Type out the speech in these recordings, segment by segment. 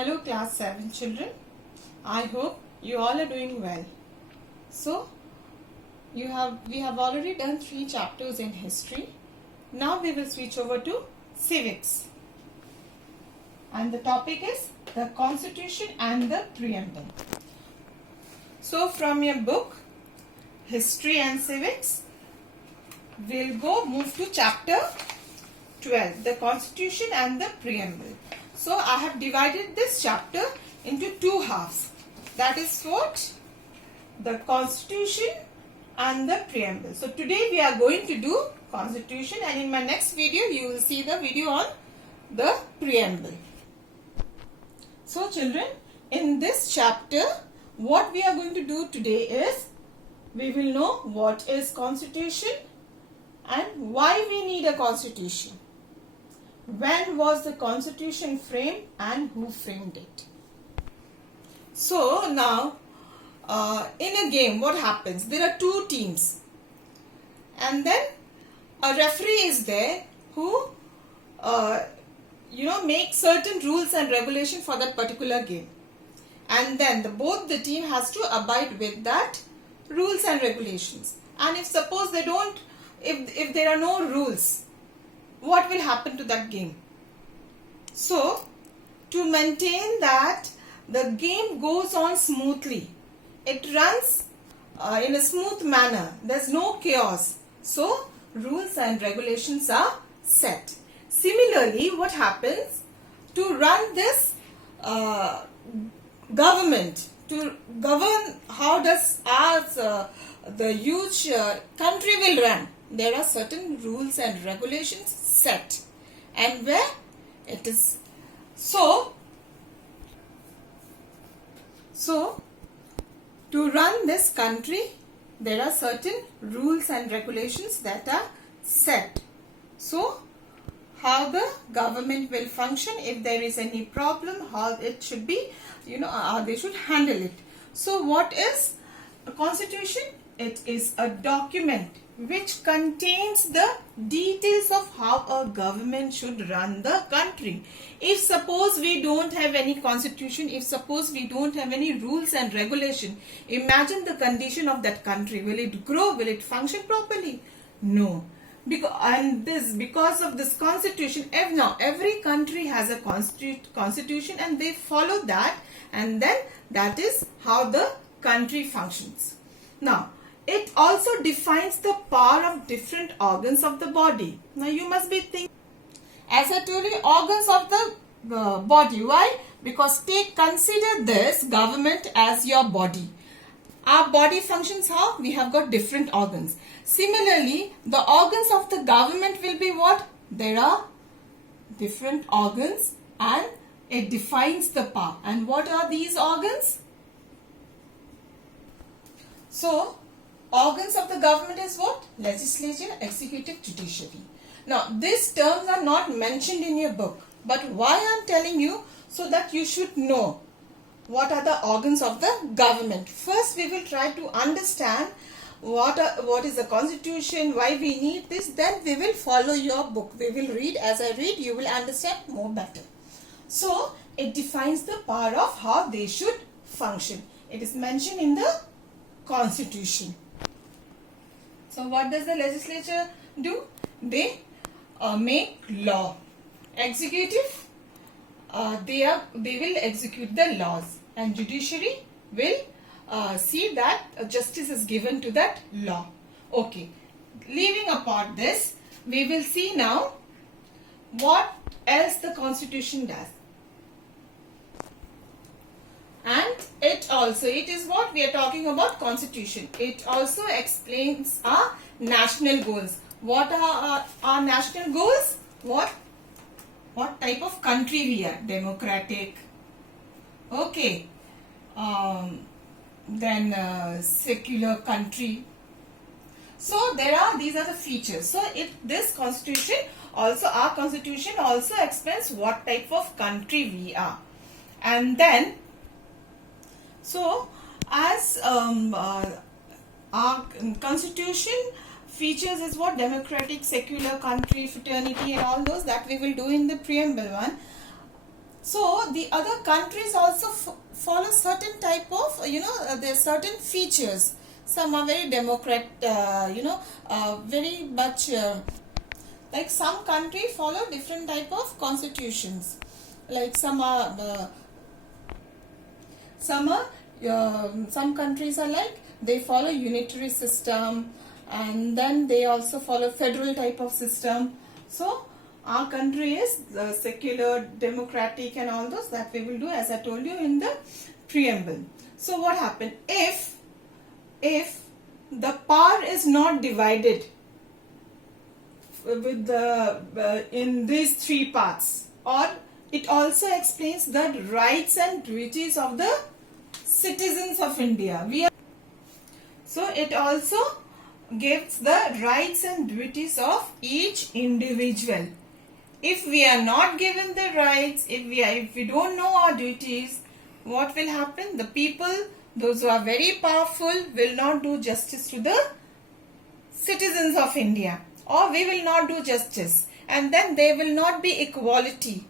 Hello class 7 children. I hope you all are doing well. So we have already done 3 chapters in history. Now we will switch over to civics. And the topic is the Constitution and the Preamble. So from your book History and Civics, we'll move to chapter 12, the Constitution and the Preamble. So I have divided this chapter into 2 halves. That is what? The Constitution and the Preamble. So today we are going to do Constitution, and in my next video you will see the video on the Preamble. So children, in this chapter what we are going to do today is we will know what is Constitution and why we need a Constitution. When was the Constitution framed and who framed it? So now in a game what happens? There are 2 teams and then a referee is there who makes certain rules and regulations for that particular game, and then both the team has to abide with that rules and regulations. And if suppose they don't, if there are no rules, what will happen to that game? So to maintain that the game goes on smoothly, it runs in a smooth manner, there's no chaos, so rules and regulations are set. Similarly, what happens to run this government, to govern how does the huge country will run? There are certain rules and regulations set, and where it is so to run this country there are certain rules and regulations that are set. So how the government will function, if there is any problem, how it should be, how they should handle it. So what is a Constitution? It is a document which contains the details of how a government should run the country. If suppose we don't have any constitution, if suppose we don't have any rules and regulation, imagine the condition of that country. Will it grow? Will it function properly? No. Because of this constitution, every country has a constitution and they follow that, and then that is how the country functions. Now, it also defines the power of different organs of the body. Now you must be thinking, as I told you, organs of the body. Why? Because consider this government as your body. Our body functions how? We have got different organs. Similarly, the organs of the government will be what? There are different organs and it defines the power. And what are these organs? So, organs of the government is what? Legislature, executive, judiciary. Now, these terms are not mentioned in your book. But why I am telling you? So that you should know what are the organs of the government. First, we will try to understand what is the Constitution, why we need this. Then we will follow your book. We will read. As I read, you will understand more better. So, it defines the power of how they should function. It is mentioned in the Constitution. So what does the legislature do? They make law. Executive, they will execute the laws, and judiciary will see that justice is given to that law. Okay, leaving apart this, we will see now what else the Constitution does. And it is what we are talking about, Constitution. It also explains our national goals. What are our national goals? What type of country we are? Democratic. Okay. Then secular country. So these are the features. So this Constitution also, our Constitution also explains what type of country we are. And then so, as our Constitution features is what? Democratic, secular country, fraternity and all those that we will do in the preamble one. So the other countries also follow certain type of, there are certain features. Some are very democrat, very much, like some country follow different type of constitutions. Like some countries are like, they follow unitary system, and then they also follow federal type of system. So our country is secular, democratic, and all those that we will do, as I told you in the preamble. So what happened if the power is not divided with the in these three parts? Or it also explains the rights and duties of the citizens of India. So it also gives the rights and duties of each individual. If we are not given the rights, if we don't know our duties, what will happen? The people, those who are very powerful, will not do justice to the citizens of India, or we will not do justice, and then there will not be equality.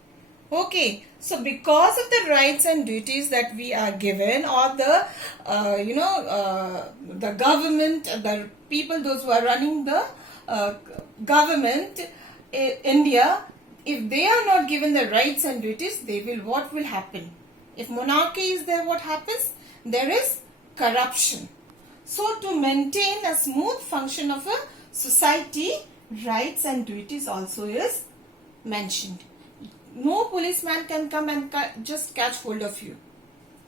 Okay, so because of the rights and duties that we are given, or the the government, the people, those who are running the government, India, if they are not given the rights and duties, what will happen? If monarchy is there, what happens? There is corruption. So to maintain a smooth function of a society, rights and duties also is mentioned. No policeman can come and just catch hold of you.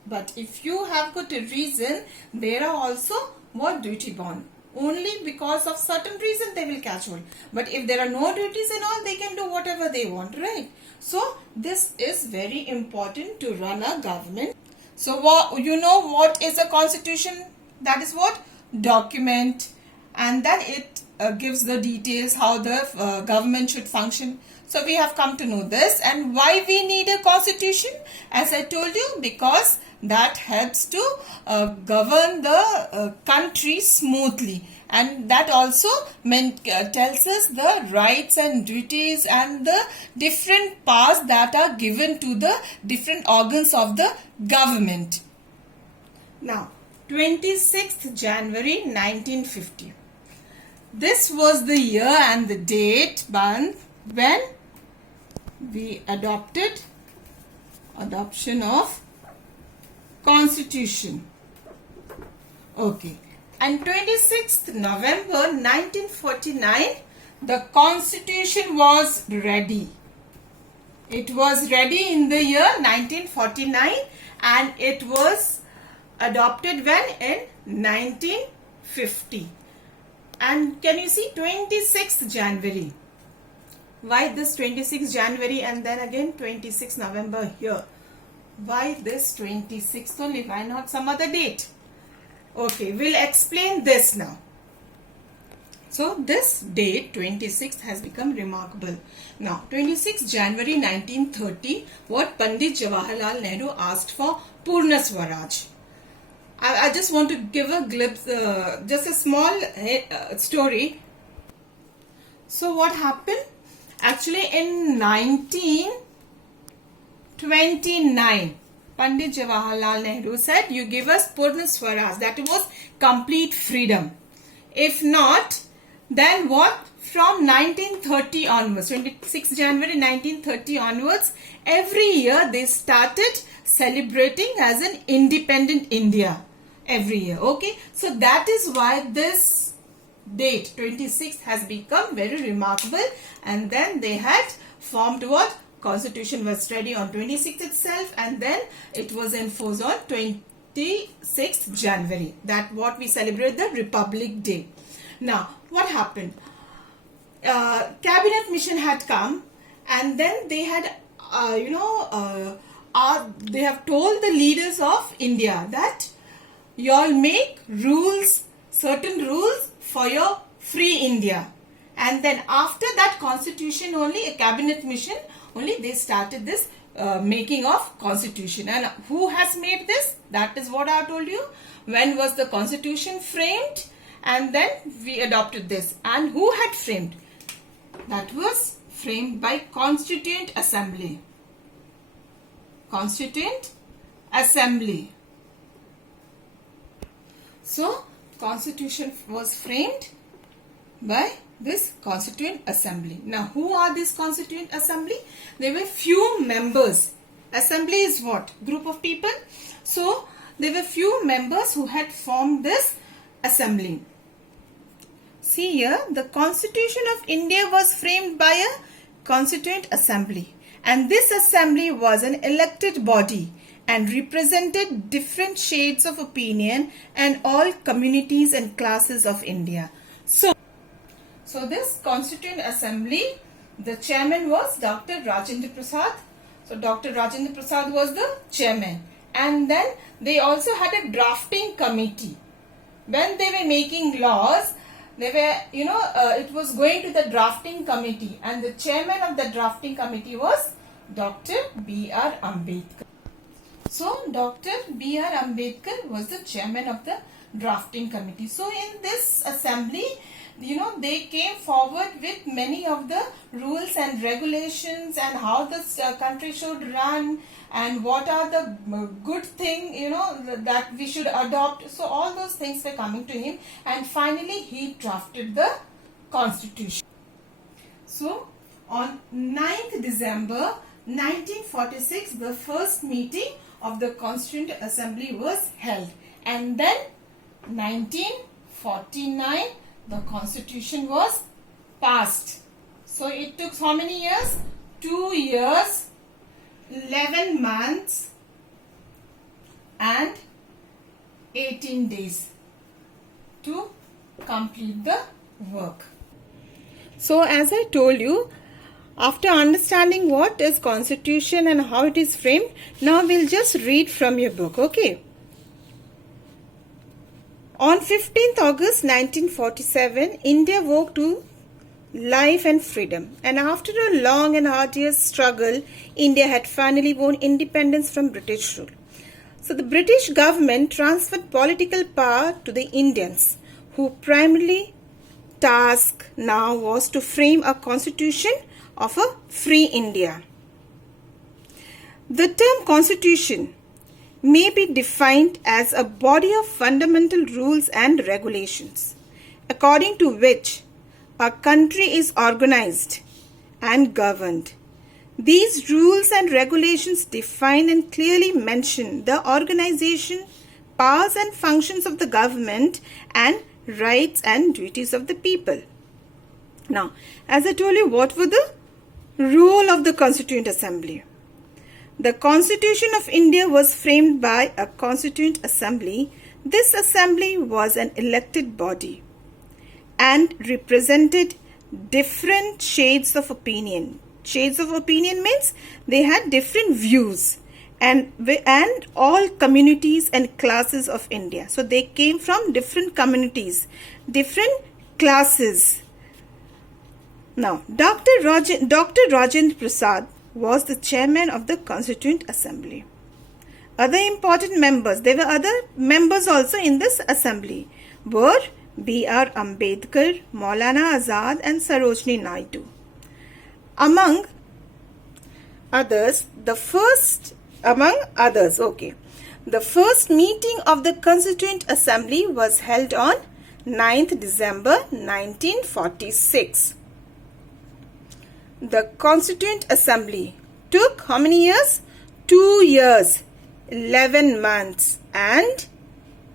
But if you have good reason, there are also what duty bound. Only because of certain reason they will catch hold. But if there are no duties and all, they can do whatever they want, right? So this is very important to run a government. So what is a constitution? That is what? Document. And then it gives the details how the government should function. So we have come to know this. And why we need a constitution? As I told you, because that helps to govern the country smoothly. And that also tells us the rights and duties and the different powers that are given to the different organs of the government. Now, 26th January 1950. This was the year and the date when we adoption of Constitution. Okay. And 26th November 1949, the Constitution was ready. It was ready in the year 1949, and it was adopted when? In 1950. And can you see 26th January? Why this 26th January and then again 26th November here? Why this 26th only? Why not some other date? Okay, we'll explain this now. So this date 26th has become remarkable. Now 26th January 1930, what Pandit Jawaharlal Nehru asked for? Purna Swaraj. I just want to give a glimpse, just a small story. So what happened? Actually in 1929, Pandit Jawaharlal Nehru said, you give us Purna Swaraj, that was complete freedom. If not, then what? From 1930 onwards, 26 January 1930 onwards, every year they started celebrating as an independent India. Every year, okay? So that is why this date, 26th, has become very remarkable. And then they had formed what? Constitution was ready on 26th itself, and then it was enforced on 26th January. That what we celebrate the Republic Day. Now, what happened? Cabinet mission had come, and then they had, they have told the leaders of India that you all make rules, certain rules for your free India. And then after that constitution only, a cabinet mission, only they started this making of constitution. And who has made this? That is what I told you. When was the constitution framed? And then we adopted this. And who had framed? That was framed by Constituent Assembly. Constituent Assembly. So, Constitution was framed by this Constituent Assembly. Now, who are this Constituent Assembly? There were few members. Assembly is what? Group of people. So, there were few members who had formed this assembly. See here, the Constitution of India was framed by a Constituent Assembly, and this assembly was an elected body and represented different shades of opinion and all communities and classes of India. So this Constituent Assembly, the chairman was Dr. Rajendra Prasad. So Dr. Rajendra Prasad was the chairman, and then they also had a drafting committee. When they were making laws, they were, it was going to the drafting committee, and the chairman of the drafting committee was Dr. B.R. Ambedkar. So, Dr. B.R. Ambedkar was the chairman of the drafting committee. So, in this assembly, they came forward with many of the rules and regulations and how this country should run and what are the good thing, that we should adopt. So all those things were coming to him, and finally he drafted the constitution. So on 9th December 1946, the first meeting of the Constituent Assembly was held, and then 1949 the constitution was passed. So it took how many years? 2 years, 11 months and 18 days to complete the work. So as I told you, after understanding what is constitution and how it is framed, now we'll just read from your book, okay? On 15th August 1947, India woke to life and freedom, and after a long and arduous struggle, India had finally won independence from British rule. So the British government transferred political power to the Indians, whose primary task now was to frame a constitution of a free India. The term constitution may be defined as a body of fundamental rules and regulations, according to which a country is organized and governed. These rules and regulations define and clearly mention the organization, powers and functions of the government, and rights and duties of the people. Now, as I told you, what were the role of the Constituent Assembly? The Constitution of India was framed by a Constituent Assembly. This assembly was an elected body and represented different shades of opinion. Shades of opinion means they had different views and all communities and classes of India. So they came from different communities, different classes. Now, Dr. Rajendra Prasad was the chairman of the Constituent Assembly. Other important members, there were other members also in this assembly, were B.R. Ambedkar, Maulana Azad and Sarojini Naidu. Among others, the first meeting of the Constituent Assembly was held on 9th December 1946. The Constituent Assembly took how many years? 2 years, 11 months and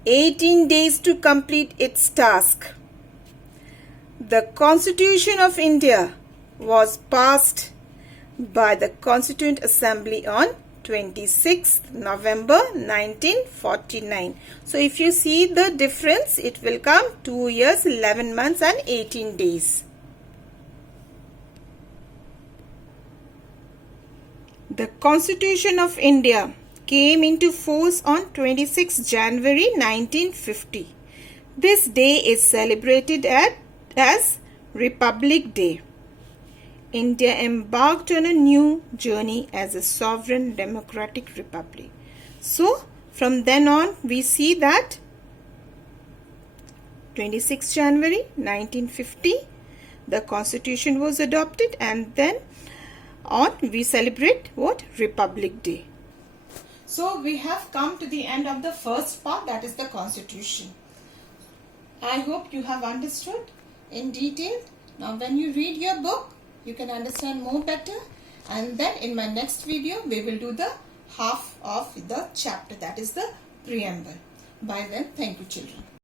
18 days to complete its task. The Constitution of India was passed by the Constituent Assembly on 26th November 1949. So if you see the difference, it will come 2 years, 11 months and 18 days. The Constitution of India came into force on 26 January 1950. This day is celebrated as Republic Day. India embarked on a new journey as a sovereign democratic republic. So, from then on, we see that 26 January 1950, the Constitution was adopted, and then on we celebrate what? Republic Day. So we have come to the end of the first part, that is the Constitution. I hope you have understood in detail. Now when you read your book, you can understand more better, and then in my next video we will do the half of the chapter, that is the preamble. By then, thank you children.